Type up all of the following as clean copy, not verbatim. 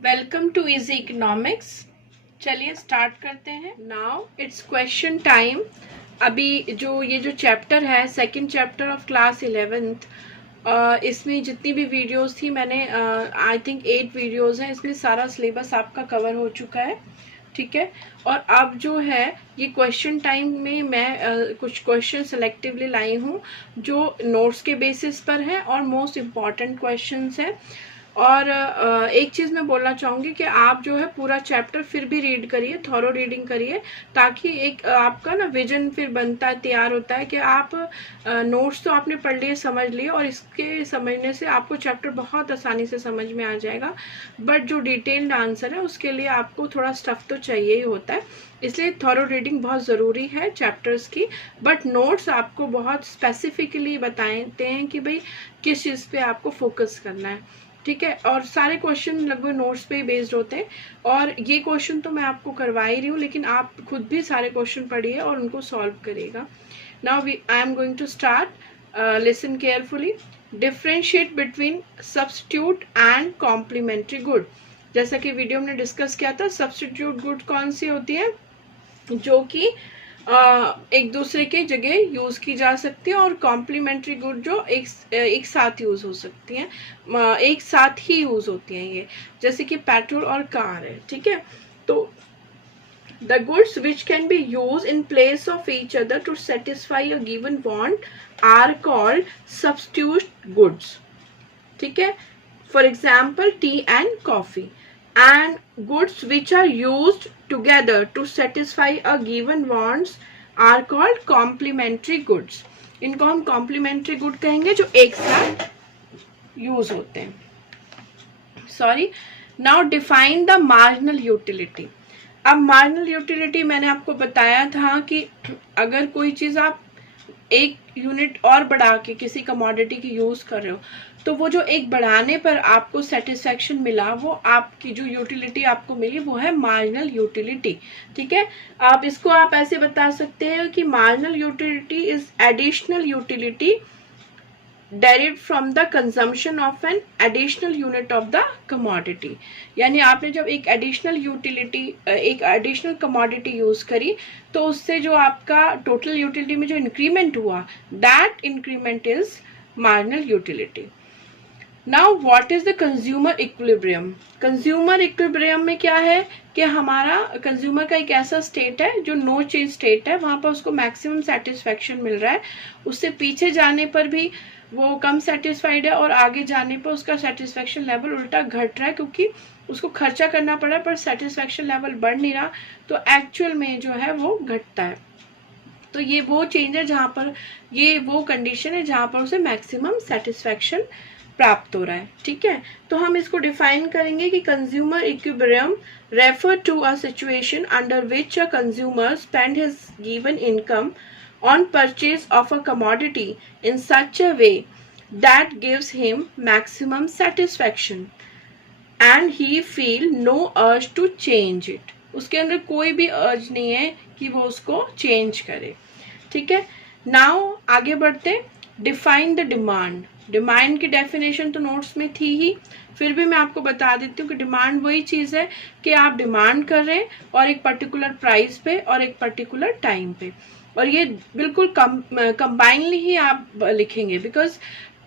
Welcome to easy economics. चलिए start करते हैं। Now it's question time. अभी ये जो चैप्टर है, second chapter of class 11th, इसमें जितनी भी वीडियोस थी मैंने आई थिंक 8 वीडियोस हैं। इसमें सारा सिलेबस आपका कवर हो चुका है, ठीक है। और अब जो है ये क्वेश्चन टाइम में मैं कुछ क्वेश्चन सेलेक्टिवली लाई हूँ जो नोट्स के बेसिस पर हैं और मोस्ट इम्पॉर्टेंट क्वेश्चंस हैं। और एक चीज़ मैं बोलना चाहूँगी कि आप जो है पूरा चैप्टर फिर भी रीड करिए, थॉरो रीडिंग करिए, ताकि एक आपका ना विजन फिर बनता है, तैयार होता है कि आप नोट्स तो आपने पढ़ लिए, समझ लिए, और इसके समझने से आपको चैप्टर बहुत आसानी से समझ में आ जाएगा। बट जो डिटेल्ड आंसर है उसके लिए आपको थोड़ा स्टफ तो चाहिए ही होता है, इसलिए थॉरो रीडिंग बहुत ज़रूरी है चैप्टर्स की। बट नोट्स आपको बहुत स्पेसिफिकली बताते हैं कि भाई किस चीज़ पे आपको फोकस करना है, ठीक है। और सारे क्वेश्चन लगभग नोट्स पे ही बेस्ड होते हैं, और ये क्वेश्चन तो मैं आपको करवा ही रही हूँ, लेकिन आप खुद भी सारे क्वेश्चन पढ़िए और उनको सॉल्व करिएगा। Now I am going to start. Listen carefully. Differentiate between substitute and complementary good. जैसा कि वीडियो में डिस्कस किया था, सब्स्टिट्यूट गुड कौन सी होती है, जो कि एक दूसरे के जगह यूज की जा सकती है, और कॉम्प्लीमेंट्री गुड जो एक साथ यूज हो सकती हैं, एक साथ ही यूज होती हैं ये, जैसे कि पेट्रोल और कार है, ठीक है। तो the goods which can be use in place of each other to satisfy a given want are called substitute goods, ठीक है। For example tea and coffee. And goods which are used together to satisfy a given wants are called complementary goods. इनको हम complementary good कहेंगे जो एक साथ use होते हैं। Sorry. Now define the marginal utility. अब मार्जिनल यूटिलिटी मैंने आपको बताया था कि अगर कोई चीज आप एक यूनिट और बढ़ा के किसी कमोडिटी की यूज कर रहे हो, तो वो जो एक बढ़ाने पर आपको सेटिस्फेक्शन मिला, वो आपकी जो यूटिलिटी आपको मिली वो है मार्जिनल यूटिलिटी, ठीक है। आप इसको आप ऐसे बता सकते हैं कि marginal utility is additional utility derived from the consumption of an additional unit of the commodity। यानी आपने जब एक एडिशनल यूटिलिटी, एक एडिशनल कमोडिटी यूज करी, तो उससे जो आपका टोटल यूटिलिटी में जो इंक्रीमेंट हुआ, that increment is marginal utility. Now what is the consumer equilibrium. Consumer equilibrium में क्या है कि हमारा कंज्यूमर का एक ऐसा स्टेट है जो नो चेंज स्टेट है, वहां पर उसको मैक्सिमम सेटिस्फेक्शन मिल रहा है, उससे पीछे जाने पर भी वो कम सेटिस्फाइड है, और आगे जाने पर उसका सेटिस्फेक्शन लेवल उल्टा घट रहा है, क्योंकि उसको खर्चा करना पड़ा पर सेटिस्फेक्शन लेवल बढ़ नहीं रहा, तो एक्चुअल में जो है वो घटता है। तो ये वो चेंज है जहां पर, ये वो कंडीशन है जहां पर उसे मैक्सिमम सेटिस्फेक्शन प्राप्त हो रहा है, ठीक है। तो हम इसको डिफाइन करेंगे कि consumer equilibrium refer to a situation under which a consumer spend his given income on purchase of a commodity in such a way that gives him maximum satisfaction and he feel no urge to change it। उसके अंदर कोई भी अर्ज नहीं है कि वो उसको चेंज करे, ठीक है। नाउ आगे बढ़ते। Define the demand. डिमांड की डेफिनेशन तो नोट्स में थी ही, फिर भी मैं आपको बता देती हूँ कि डिमांड वही चीज है कि आप डिमांड कर रहे हैं और एक पर्टिकुलर प्राइस पे और एक पर्टिकुलर टाइम पे, और ये बिल्कुल कंबाइनली ही आप लिखेंगे, बिकॉज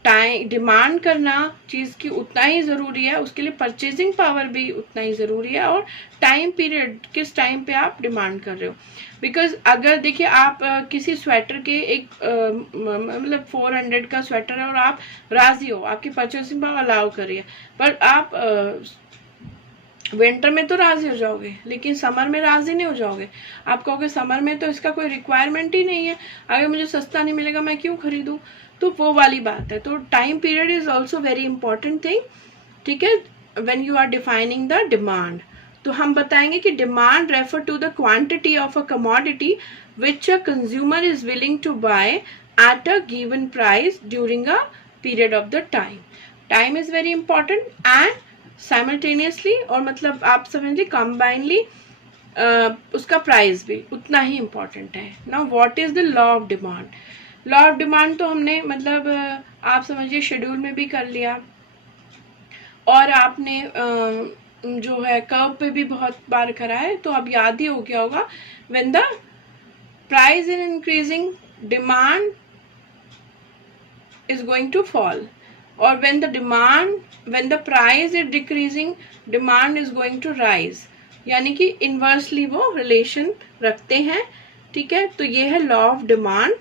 टाइम डिमांड करना चीज की उतना ही जरूरी है, उसके लिए परचेजिंग पावर भी उतना ही जरूरी है, और टाइम पीरियड किस टाइम पे आप डिमांड कर रहे हो। बिकॉज अगर देखिए आप किसी स्वेटर के एक मतलब 400 का स्वेटर है और आप राजी हो, आपकी परचेसिंग पावर अलाउ कर रही है, पर आप विंटर में तो राजी हो जाओगे लेकिन समर में राजी नहीं हो जाओगे। आप कहोगे समर में तो इसका कोई रिक्वायरमेंट ही नहीं है, अगर मुझे सस्ता नहीं मिलेगा मैं क्यों खरीदूं, तो वो वाली बात है। तो time period is also very important thing, ठीक है, when you are defining the demand. तो हम बताएंगे कि demand refer to the quantity of a commodity which a consumer is willing to buy at a given price during a period of the time. Time is very important and simultaneously, और मतलब आप समझिए combinely उसका price भी उतना ही important है। Now what is the law of demand. Law of demand तो हमने मतलब आप समझिए शेड्यूल में भी कर लिया, और आपने जो है कर्व पे भी बहुत बार करा है, तो अब याद ही हो गया होगा। When the price is increasing demand is going to fall, or when the price is decreasing demand is going to rise, यानी कि इनवर्सली वो रिलेशन रखते हैं। ठीक है, तो ये है लॉ ऑफ डिमांड।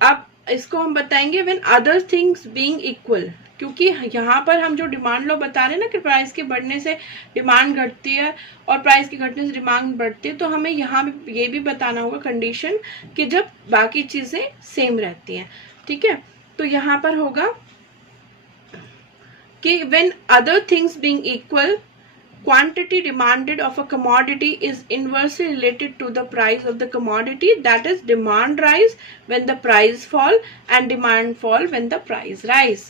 अब इसको हम बताएंगे when other things being equal, क्योंकि यहाँ पर हम जो डिमांड लॉ बता रहे हैं ना कि प्राइस के बढ़ने से डिमांड घटती है और प्राइस के घटने से डिमांड बढ़ती है, तो हमें यहाँ ये भी बताना होगा कंडीशन कि जब बाकी चीजें सेम रहती हैं। ठीक है, तो यहाँ पर होगा कि when other things being equal, quantity demanded of a commodity is inversely related to the price of the commodity, that is demand rise when the price fall and demand fall when the price rise।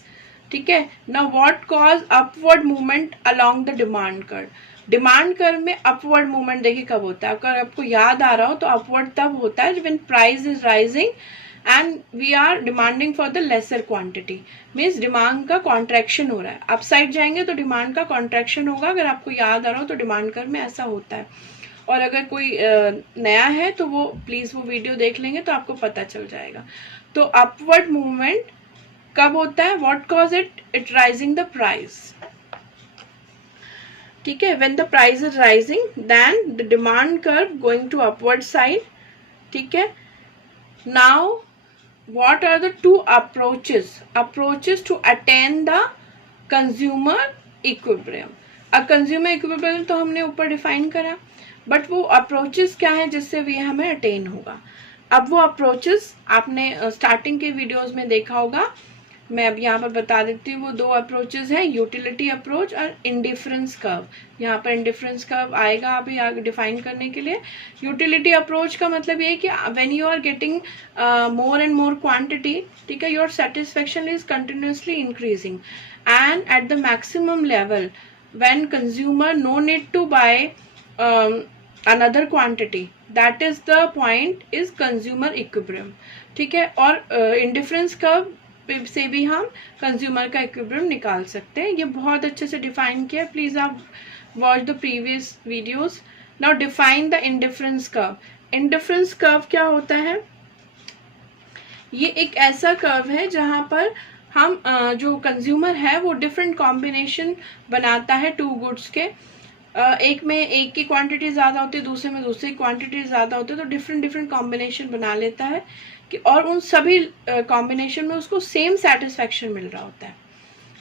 ठीक है, now what cause upward movement along the demand curve? Demand curve में upward movement देखिए कब होता है, अगर आपको याद आ रहा हो तो अपवर्ड तब होता है when price is rising and we are demanding for the lesser quantity, means demand का कॉन्ट्रैक्शन हो रहा है। अपसाइड जाएंगे तो डिमांड का कॉन्ट्रैक्शन होगा, अगर आपको याद आ रहा हो तो डिमांड कर्व में ऐसा होता है। और अगर कोई नया है तो वो प्लीज वो वीडियो देख लेंगे तो आपको पता चल जाएगा। तो अपवर्ड मूवमेंट कब होता है, what cause it rising the price. ठीक है, when the price is rising then the demand curve going to upward side. ठीक है, now what are the two approaches to attain the consumer equilibrium? Consumer equilibrium तो हमने ऊपर define करा, but वो approaches क्या है जिससे भी हमें अटेन होगा। अब वो अप्रोचेस आपने स्टार्टिंग के वीडियोस में देखा होगा, मैं अब यहाँ पर बता देती हूँ। वो दो अप्रोचेस हैं, यूटिलिटी अप्रोच और इंडिफरेंस कर्व। यहाँ पर इंडिफरेंस कर्व आएगा अभी आगे डिफाइन करने के लिए। यूटिलिटी अप्रोच का मतलब ये है कि when you are getting more and more quantity, ठीक है, your satisfaction is continuously increasing and at the maximum level when consumer no need to buy another quantity, that is the point is consumer equilibrium। ठीक है, और indifference curve से भी हम consumer का equilibrium निकाल सकते हैं। ये बहुत अच्छे से डिफाइन किया, प्लीज आप watch the previous videos. Now define the indifference curve. Indifference curve क्या होता है, ये एक ऐसा कर्व है जहां पर हम जो कंज्यूमर है वो डिफरेंट कॉम्बिनेशन बनाता है टू गुड्स के। एक में एक की क्वांटिटी ज्यादा होती है, दूसरे में दूसरी क्वांटिटी ज्यादा होती है, तो डिफरेंट कॉम्बिनेशन बना लेता है कि और उन सभी कॉम्बिनेशन में उसको सेम सेटिस्फेक्शन मिल रहा होता है।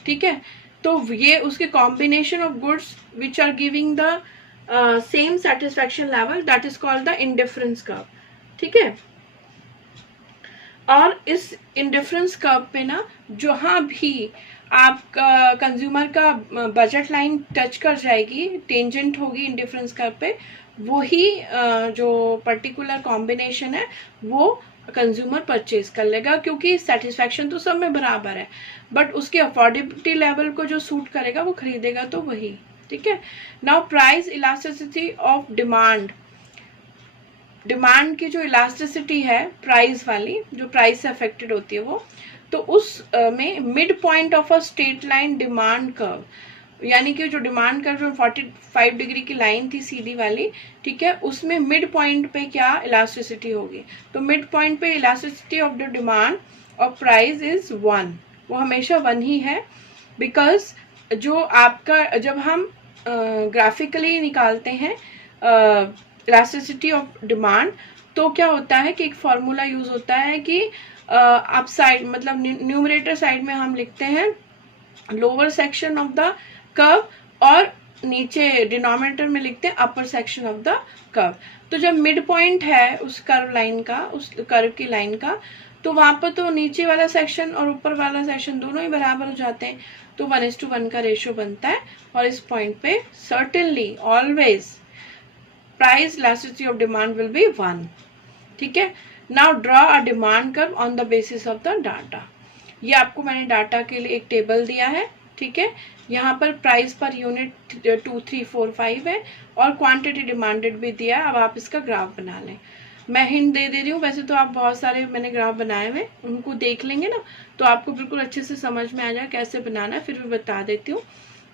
ठीक है, तो ये उसके combination of goods which are giving the same satisfaction level, that is called the indifference curve. ठीक है, और इस इंडिफरेंस कर्व पे ना जहां भी आपका कंज्यूमर का बजट लाइन टच कर जाएगी, टेंजेंट होगी इंडिफरेंस कर्व पे, वही जो पर्टिकुलर कॉम्बिनेशन है वो कंज्यूमर परचेज कर लेगा, क्योंकि सेटिस्फेक्शन तो सब में बराबर है, बट उसके अफोर्डेबिलिटी लेवल को जो सूट करेगा वो खरीदेगा तो वही। ठीक है, now price elasticity of demand. Demand की जो इलास्टिसिटी है प्राइस वाली, जो प्राइस से अफेक्टेड होती है वो, तो उस में mid point of a straight line demand curve, यानी कि जो डिमांड कर्व जो 45 डिग्री की लाइन थी सीधी वाली, ठीक है, उसमें मिड पॉइंट पे क्या इलास्टिसिटी होगी, तो मिड पॉइंट पे elasticity of the demand of price is 1, वो हमेशा 1 ही है। बिकॉज जो आपका जब हम ग्राफिकली निकालते हैं इलास्टिसिटी ऑफ डिमांड, तो क्या होता है कि एक फॉर्मूला यूज होता है कि अप साइड मतलब न्यूमरेटर साइड में हम लिखते हैं lower section of the curve और नीचे डिनोमिनेटर में लिखते हैं अपर सेक्शन ऑफ द कर्व। तो जब मिड पॉइंट है उस कर्व लाइन का, उस कर्व की लाइन का, तो वहां पर तो नीचे वाला सेक्शन और ऊपर वाला सेक्शन दोनों ही बराबर हो जाते हैं, तो 1:1 का रेशियो बनता है। और इस पॉइंट पे certainly always price elasticity of demand will be 1। ठीक है, now draw a demand curve on the basis of the data. ये आपको मैंने डाटा के लिए एक टेबल दिया है। ठीक है, यहाँ पर प्राइस पर यूनिट 2, 3, 4, 5 है और क्वांटिटी डिमांडेड भी दिया है। अब आप इसका ग्राफ बना लें। मैं हिंट दे रही हूँ, वैसे तो आप बहुत सारे मैंने ग्राफ बनाए हुए, उनको देख लेंगे ना तो आपको बिल्कुल अच्छे से समझ में आ जाए कैसे बनाना है, फिर भी बता देती हूँ।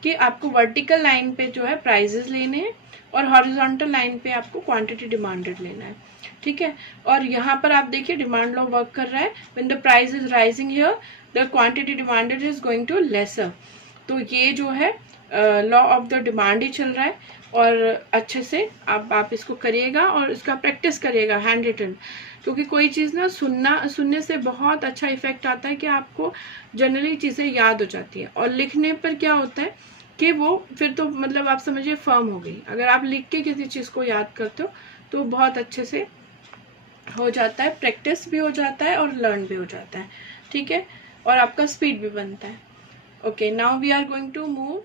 कि आपको वर्टिकल लाइन पे जो है प्राइजेस लेने हैं और हॉरिजॉन्टल लाइन पे आपको क्वांटिटी डिमांडेड लेना है, ठीक है। और यहाँ पर आप देखिए डिमांड लॉ वर्क कर रहा है, when the price is rising here the quantity demanded is going to lesser. तो ये जो है लॉ ऑफ द डिमांड ही चल रहा है, और अच्छे से आप इसको करिएगा और इसका प्रैक्टिस करिएगा हैंड रिटन, क्योंकि कोई चीज़ ना सुनने से बहुत अच्छा इफेक्ट आता है कि आपको जनरली चीज़ें याद हो जाती है, और लिखने पर क्या होता है कि वो फिर तो मतलब आप समझिए फर्म हो गई। अगर आप लिख के किसी चीज़ को याद करते हो तो बहुत अच्छे से हो जाता है, प्रैक्टिस भी हो जाता है और लर्न भी हो जाता है, ठीक है, और आपका स्पीड भी बनता है। Okay, now we are going to move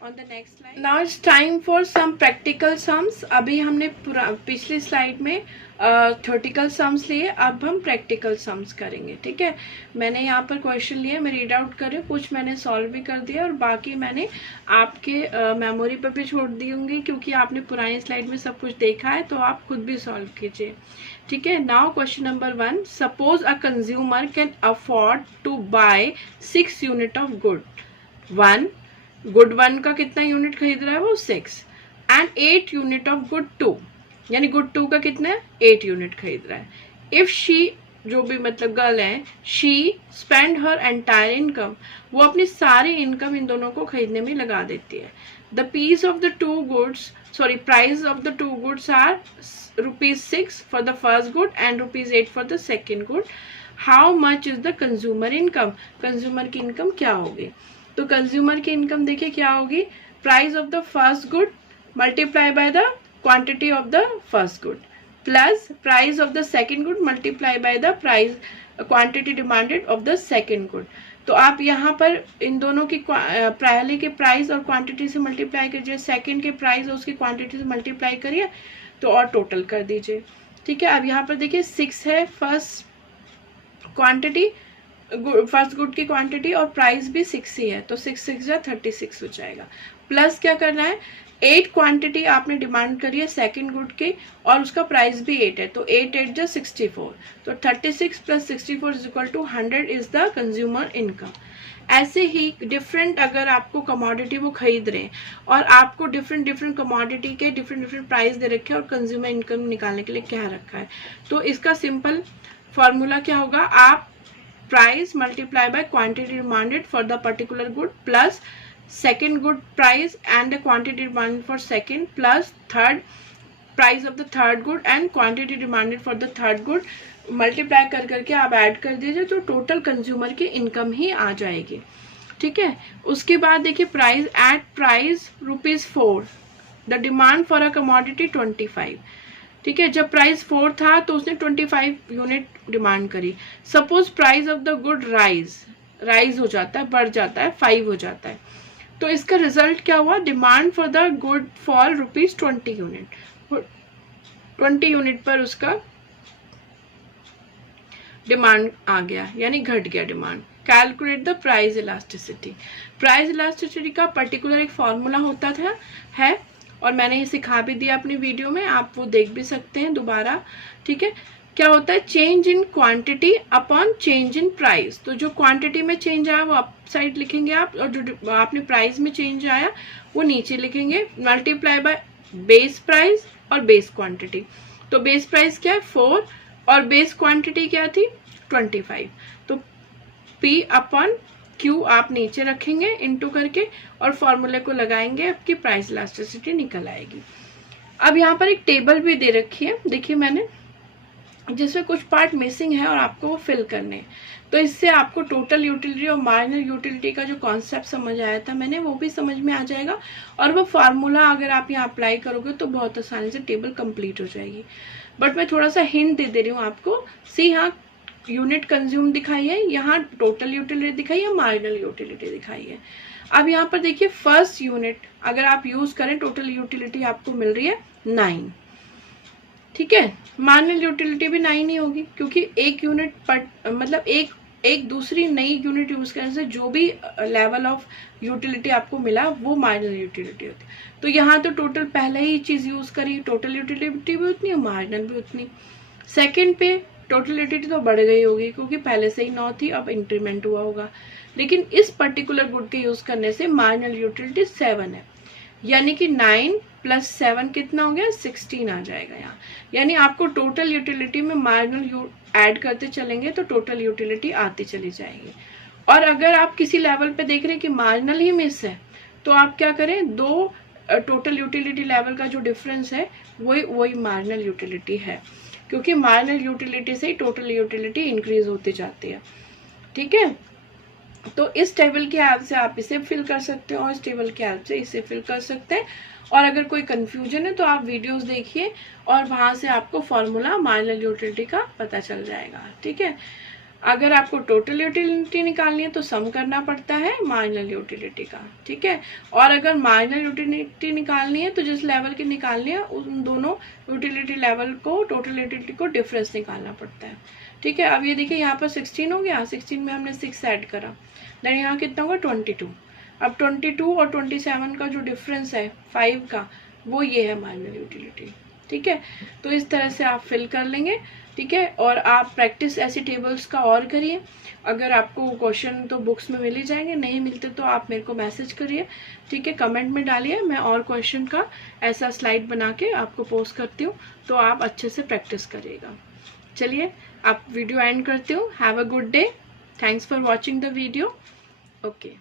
on the next slide. Now it's time for some practical sums. अभी हमने पिछली स्लाइड में थ्योरेटिकल सम्स लिए, अब हम प्रैक्टिकल सम्स करेंगे, ठीक है। मैंने यहाँ पर क्वेश्चन लिए, मैं रीड आउट कर रही हूँ, कुछ मैंने सॉल्व भी कर दिया और बाकी मैंने आपके मेमोरी पर भी छोड़ दी होंगी, क्योंकि आपने पुरानी स्लाइड में सब कुछ देखा है, तो आप खुद भी सॉल्व कीजिए, ठीक है। Now question number 1, suppose a consumer can afford to buy 6 unit of good. Good 1 का कितना यूनिट खरीद रहा है वो 6, एंड 8 यूनिट ऑफ गुड 2, यानी गुड 2 का कितना है 8 यूनिट खरीद रहा है। इफ शी, जो भी मतलब गर्ल है, she spend her entire income, वो अपनी सारी इनकम इन दोनों को खरीदने में लगा देती है। The price of the two goods are ₹6 for the first good and ₹8 for the second good. How much is the consumer income, consumer की इनकम क्या होगी? तो कंज्यूमर की इनकम देखिए क्या होगी, price of the first good multiply by the quantity of the first good plus price of the second good multiply by the price quantity demanded of the second good. तो आप यहाँ पर इन दोनों की पहले के प्राइस और क्वांटिटी से मल्टीप्लाई कीजिए, सेकंड के प्राइस और उसकी क्वांटिटी से मल्टीप्लाई करिए, तो और टोटल कर दीजिए, ठीक है। अब यहाँ पर देखिए 6 है फर्स्ट गुड की क्वांटिटी और प्राइस भी 6 ही है, तो 6 या 36 हो जाएगा। प्लस क्या करना है, 8 क्वांटिटी आपने डिमांड करी है सेकंड गुड की और उसका प्राइस भी 8 है, तो 8 जो 64, तो 36 plus 64 is equal to 100 is the consumer income. ऐसे ही डिफरेंट, अगर आपको कमोडिटी वो खरीद रहे हैं और आपको डिफरेंट कमोडिटी के डिफरेंट प्राइस दे रखे हैं और कंज्यूमर इनकम निकालने के लिए क्या रखा है, तो इसका सिंपल फॉर्मूला क्या होगा, आप price multiplied by quantity demanded for the particular good plus second good price and the quantity demanded for second plus third price of the third good and quantity demanded for the third good multiply कर करके आप add कर दीजिए, तो total consumer की income ही आ जाएगी, ठीक है। उसके बाद देखिए price ₹4, the demand for a commodity 25, ठीक है। जब प्राइस 4 था तो उसने 25 यूनिट डिमांड करी। Suppose price of the good rise हो जाता है, बढ़ जाता है, 5 हो जाता है, तो इसका रिजल्ट क्या हुआ, demand for the good for ₹20 unit, 20 unit पर उसका डिमांड आ गया, यानी घट गया demand. Calculate the price elasticity. Price elasticity का पर्टिकुलर एक फॉर्मूला होता है और मैंने ये सिखा भी दिया अपनी वीडियो में, आप वो देख भी सकते हैं दोबारा, ठीक है। क्या होता है, change in quantity upon change in price. तो जो क्वांटिटी में चेंज आया वो अप साइड लिखेंगे आप, और जो आपने प्राइस में चेंज आया वो नीचे लिखेंगे, मल्टीप्लाई बाय बेस प्राइस और बेस क्वांटिटी। तो बेस प्राइस क्या है 4 और बेस क्वांटिटी क्या थी 25, तो P अपॉन Q आप नीचे रखेंगे इनटू करके और फॉर्मूले को लगाएंगे, आपकी प्राइस इलास्टिसिटी निकल आएगी। अब यहाँ पर एक टेबल भी दे रखी है, देखिए मैंने, जिसमें कुछ पार्ट मिसिंग है और आपको वो फिल करने हैं, तो इससे आपको टोटल यूटिलिटी और मार्जिनल यूटिलिटी का जो कॉन्सेप्ट समझ आया था मैंने, वो भी समझ में आ जाएगा, और वो फार्मूला अगर आप यहाँ अप्लाई करोगे तो बहुत आसानी से टेबल कंप्लीट हो जाएगी। बट मैं थोड़ा सा हिंट दे रही हूँ आपको, सी यहाँ यूनिट कंज्यूम दिखाई है, यहाँ टोटल यूटिलिटी दिखाई है, मार्जिनल यूटिलिटी दिखाई है। अब यहाँ पर देखिए फर्स्ट यूनिट अगर आप यूज करें, टोटल यूटिलिटी आपको मिल रही है 9, ठीक है। मार्जिनल यूटिलिटी भी 9 ही होगी, क्योंकि एक यूनिट पर मतलब एक दूसरी नई यूनिट यूज करने से जो भी लेवल ऑफ यूटिलिटी आपको मिला वो मार्जिनल यूटिलिटी होती है। तो यहाँ तो टोटल पहले ही चीज यूज करी, टोटल यूटिलिटी भी उतनी और मार्जिनल भी उतनी। सेकेंड पे टोटल यूटिलिटी तो बढ़ गई होगी क्योंकि पहले से ही 9 थी, अब इंक्रीमेंट हुआ होगा। लेकिन इस पर्टिकुलर गुड के यूज करने से मार्जिनल यूटिलिटी 7 है, यानी कि 9 + 7 कितना हो गया, 16 आ जाएगा यहाँ। यानी आपको टोटल यूटिलिटी में मार्जिनल ऐड करते चलेंगे तो टोटल यूटिलिटी आती चली जाएगी। और अगर आप किसी लेवल पे देख रहे हैं कि मार्जिनल ही मिस है, तो आप क्या करें, दो टोटल यूटिलिटी लेवल का जो डिफरेंस है वही मार्जिनल यूटिलिटी है, क्योंकि मार्जिनल यूटिलिटी से ही टोटल यूटिलिटी इंक्रीज होती जाती है। ठीक है, तो इस टेबल की हेल्प से आप इसे फिल कर सकते हैं और इस टेबल की हेल्प से इसे फिल कर सकते हैं। और अगर कोई कंफ्यूजन है तो आप वीडियोस देखिए और वहां से आपको फॉर्मूला मार्जिनल यूटिलिटी का पता चल जाएगा। ठीक है, अगर आपको टोटल यूटिलिटी निकालनी है तो सम करना पड़ता है मार्जिनल यूटिलिटी का। ठीक है, और अगर मार्जिनल यूटिलिटी निकालनी है तो जिस लेवल की निकालनी है उन दोनों यूटिलिटी लेवल को, टोटल यूटिलिटी को डिफरेंस निकालना पड़ता है। ठीक है, अब ये देखिए यहाँ पर 16 हो गया, 16 में हमने 6 ऐड करा, देन यहाँ कितना होगा 22। अब 22 और 27 का जो डिफरेंस है 5 का, वो ये है मार्जिनल यूटिलिटी। ठीक है, तो इस तरह से आप फिल कर लेंगे। ठीक है, और आप प्रैक्टिस ऐसी टेबल्स का और करिए। अगर आपको क्वेश्चन तो बुक्स में मिल ही जाएंगे, नहीं मिलते तो आप मेरे को मैसेज करिए। ठीक है, कमेंट में डालिए, मैं और क्वेश्चन का ऐसा स्लाइड बना के आपको पोस्ट करती हूँ, तो आप अच्छे से प्रैक्टिस करिएगा। चलिए, आप वीडियो एंड करती हूँ। Have a good day, thanks for watching the video. Okay.